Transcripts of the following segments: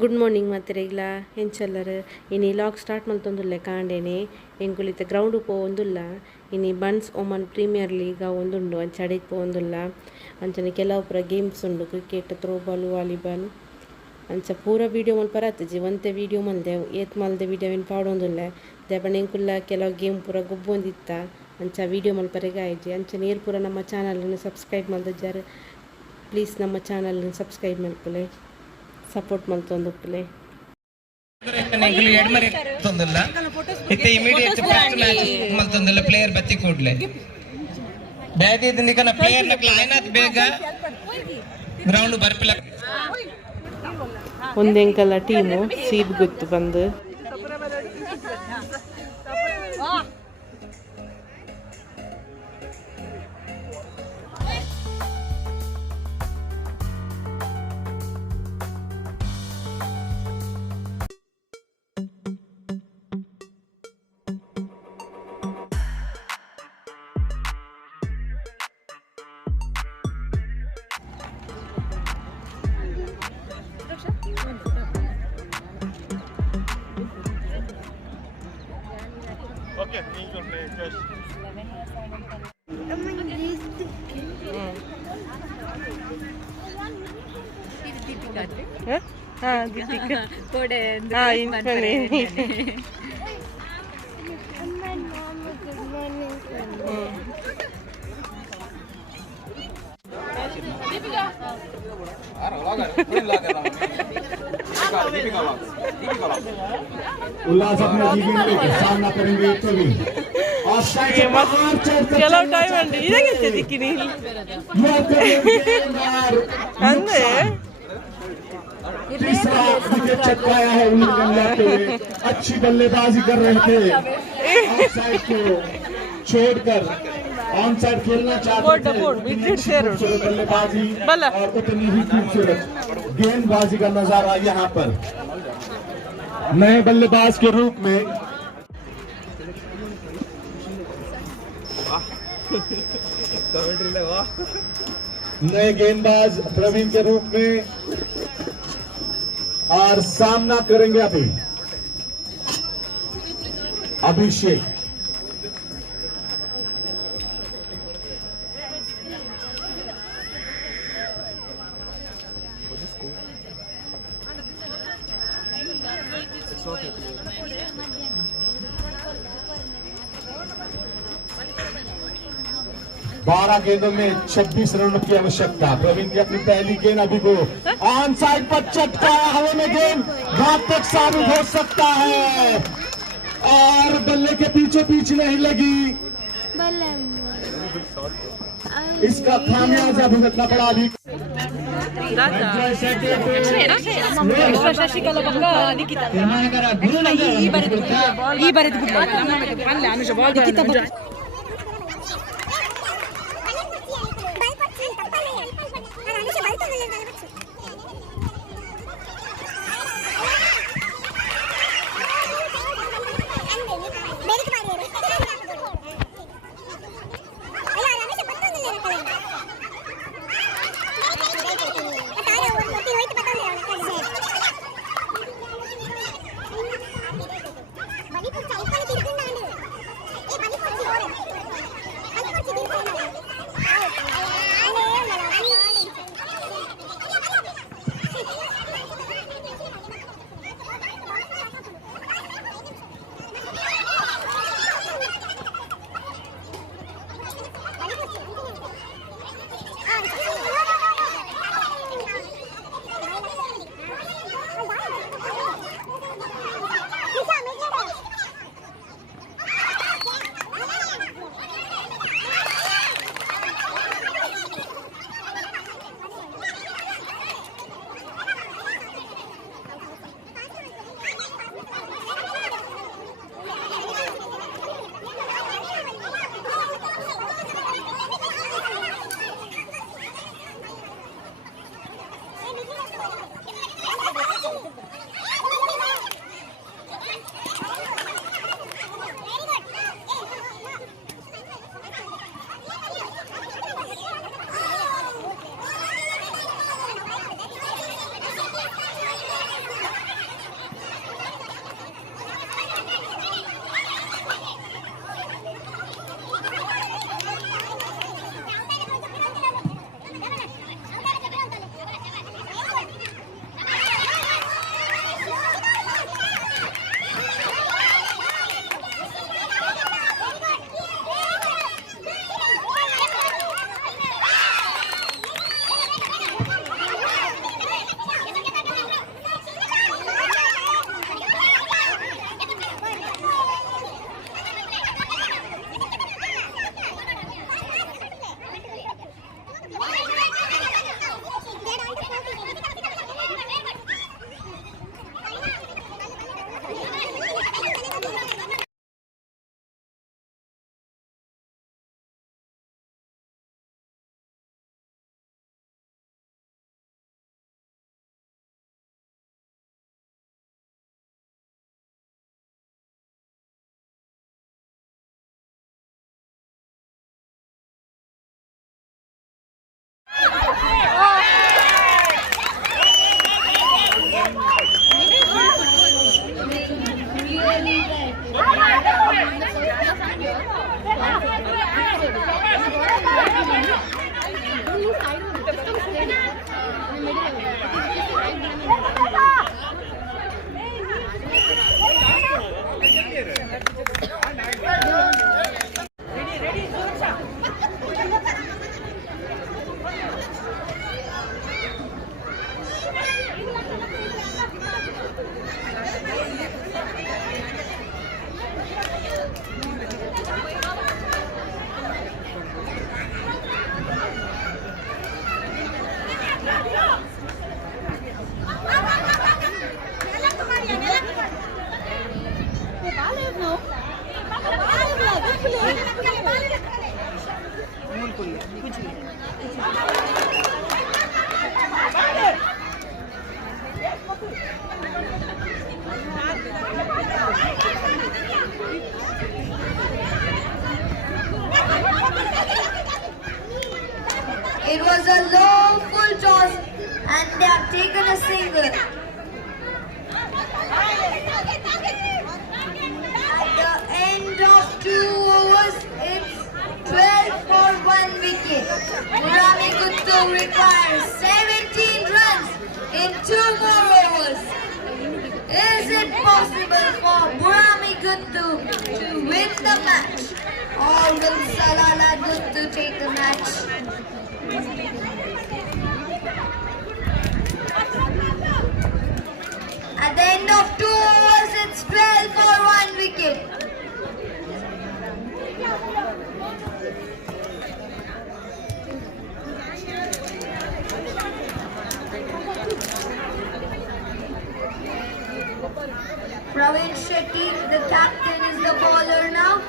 Good morning ಮಾತ್ರೆಗ್ಲ ಎಂಚಲ್ಲರು ಇನಿ log start ಮಲ್ತೊಂದುಲ್ಲ ಕಾಂಡೇನೆ ಎಂಕುಲಿತ ground ಪೋವೊಂದುಲ್ಲ ಇನಿ buns Oman premier league ಒಂದುಂಡು ಅಂಚ ಅಡೆಗ್ ಪೋವೊಂದುಲ್ಲ ಅಂಚನೆ ಕೆಲವು ಪೂರ ಗೇಮ್ಸ್ ಉಂಡು ಕ್ರಿಕೆಟ್ ಥ್ರೋಬಾಲ್ ವಾಲಿಬಾಲ್ ಅಂಚ ಪೂರ ವೀಡಿಯೋ ಮಲ್ಪರಾತಜಿ ಒಂತೆ ವೀಡಿಯೋ ಮಲ್ದೆ ಏತ್ ಮಲ್ದೆ ವೀಡಿಯೋವಿನ ಪಾಡೊಂದುಲ್ಲ ದೆಪಂಡ ಎಂಕುಲ್ಲ ಕೆಲವು ಗೇಮ್ ಪೂರ ಗೊಬ್ಬೊಂದಿತ್ತ ಅಂಚ ವೀಡಿಯೋ ಮಲ್ಪರೆಗೆ ಆಯ್ಜಿ ಅಂಚನೆ ಏರ್ ಪೂರ ನಮ್ಮ ಚಾನಲ್ನ ಸಬ್ಸ್ಕ್ರೈಬ್ ಮಲ್ದಜ್ಜಾರು ಪ್ಲೀಸ್ ನಮ್ಮ ಚಾನಲ್ನ ಸಬ್ಸ್ಕ್ರೈಬ್ ಮಲ್ಪಲೆ ಸಪೋರ್ಟ್ ಮಲ್ತೊಂದುಪ್ಪಲೆ ಇತ್ತೆ ಇಮಿಡಿಯೇಟ್ ಫಸ್ಟ್ ಮ್ಯಾಚ್ ಮಲ್ತೊಂದುಲ್ಲ ಪ್ಲೇಯರ್ ಬತ್ತಿ ಕೂಡ್ಲೆ ಬ್ಯಾಗ್ ಇದನ್ನ ಪ್ಲೇಯರ್ ನ ಲೈನತ್ ಬೇಗ ಗ್ರೌಂಡ್ ಬರ್ಪಿಲ ಒಂದೆಂಕಲ್ಲ ಟೀಮು ಸೀಬ್ ಗೊತ್ತು ಬಂದು Okay, he's gonna play first. उल्लास अपने जीवन में सामना करेंगे कभी ಕೆಲವು ಟೈಮ್ ಅಂడి ಇದಾಗೈತೆ ದಿಕ್ಕಿನಿ ಅಂದ್ರೆ तीसरा विकेट चटकाया है अच्छी बल्लेबाजी कर रहे थे ऑफसाइड को छोड़कर ऑन साइड खेलना चाहते थे बल्लेबाजी और उतनी ही खूबसूरत गेंदबाजी का नजारा यहाँ पर नए बल्लेबाज के रूप में नए गेंदबाज प्रवीण के रूप में और सामना करेंगे अभिषेक बारह गेंदों में 26 रनों की आवश्यकता। प्रवीण की अपनी पहली गेंद अभी को ऑन साइड पर चटकाया हवा में गेंद घातक साबित हो सकता है और बल्ले के पीछे पीछे नहीं लगी। इसका खामियाजा भुगतना पड़ा अभी taken a single. At the end of 2 overs, it's 12 for 1 wicket. Burami Guttu requires 17 runs in 2 more overs. Is it possible for Burami Guttu to win the match? Or will Salala Guttu take the match? At the end of 2 overs, it's 12 for 1 wicket. Praveen Shetty, the captain, is the bowler now.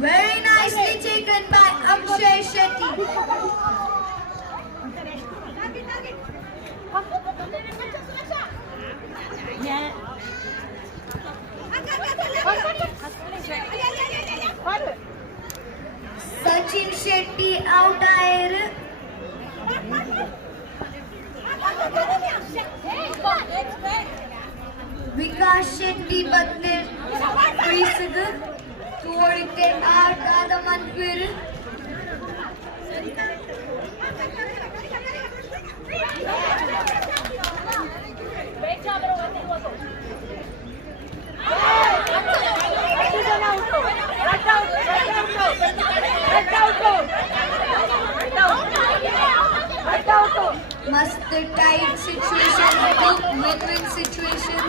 Very nicely taken by Akshay Shetty. Sachin Shetty out आएर Vikas Shetty बदले crease तोड़ते 8 कदम फिर मस्त tight situation win-win situation.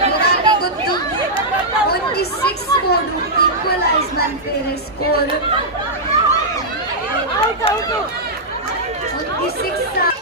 Burami Guttu 26 scored to equalize Mangalore score. 26.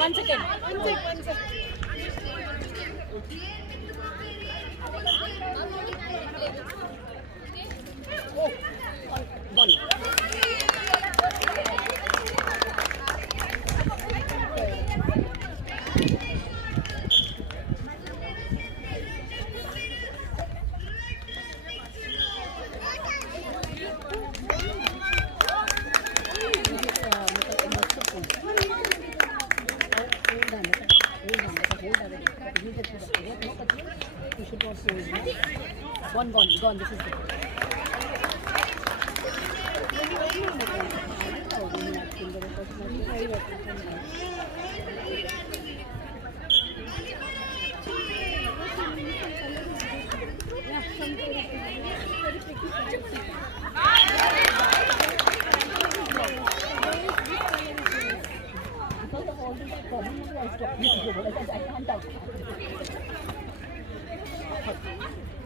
One second. Oh, one. Gone. This is it.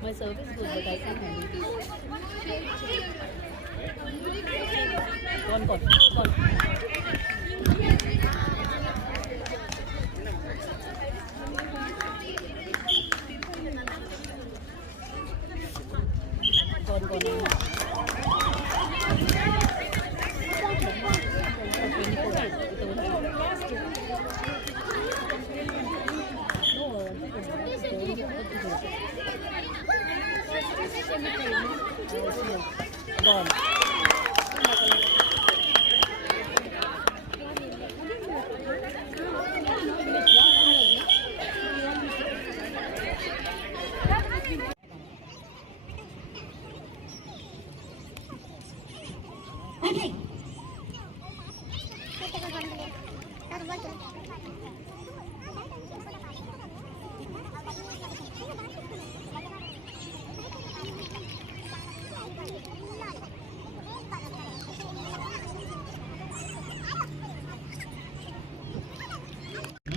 My service is good, but I can't handle it. Gone. Gone.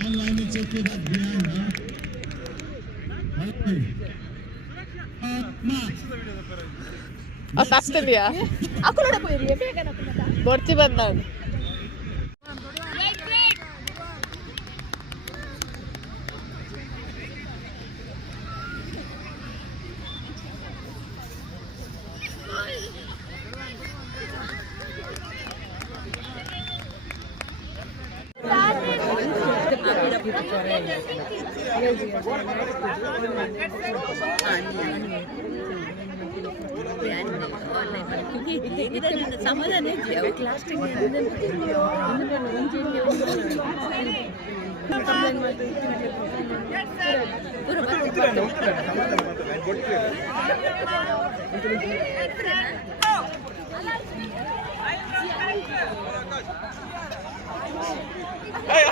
Online it's okay that behind, ಆಗ್ತಿದ್ಯಾ ಬರ್ತಿ ಬಂದ समाधान Hey,